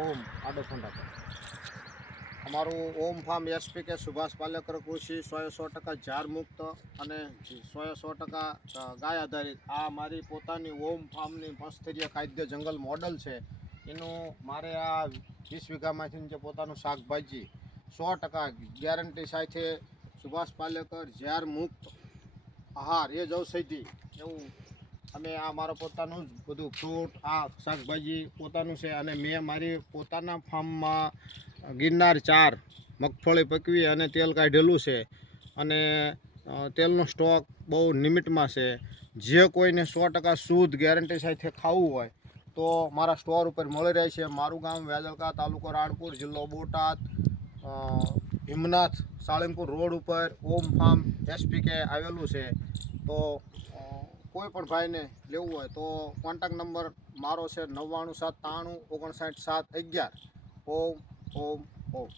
ઓમ આડોખંડા પર અમારું ઓમ ફાર્મ એસપીકે સુભાષ પાલેકર કૃષિ 100% ઝાર મુક્ત અને 100% ગાય આધારિત આ મારી પોતાની ઓમ ફાર્મની મસ્તરીય ખાદ્ય જંગલ મોડલ છે. એનું મારે આ 20 વીઘામાંથી જે પોતાનું શાકભાજી 100% ગેરંટી સાથે સુભાષ પાલેકર ઝાર મુક્ત આહાર એ જ ઔષધિ એવું અમે આ મારો પોતાનું જ બધું ફ્રૂટ આ શાકભાજી પોતાનું છે. અને મેં મારી પોતાના ફાર્મમાં ગિરનાર 4 મગફળી પકવી અને તેલ કાઢેલું છે. અને તેલનો સ્ટોક બહુ લિમિટમાં છે. જે કોઈને 100% શુદ્ધ ગેરંટી સાથે ખાવું હોય તો મારા સ્ટોર ઉપર મળી રહે છે. મારું ગામ વેજલકા, તાલુકો રાણપુર, જિલ્લો બોટાદ, હિમનાથ સાળંગપુર રોડ ઉપર ઓમ ફાર્મ એસપીકે આવેલું છે. તો કોઈ પણ ભાઈને લેવું હોય તો કોન્ટેક્ટ નંબર મારો છે 99 793 59 7 11. ઓમ ઓમ ઓમ.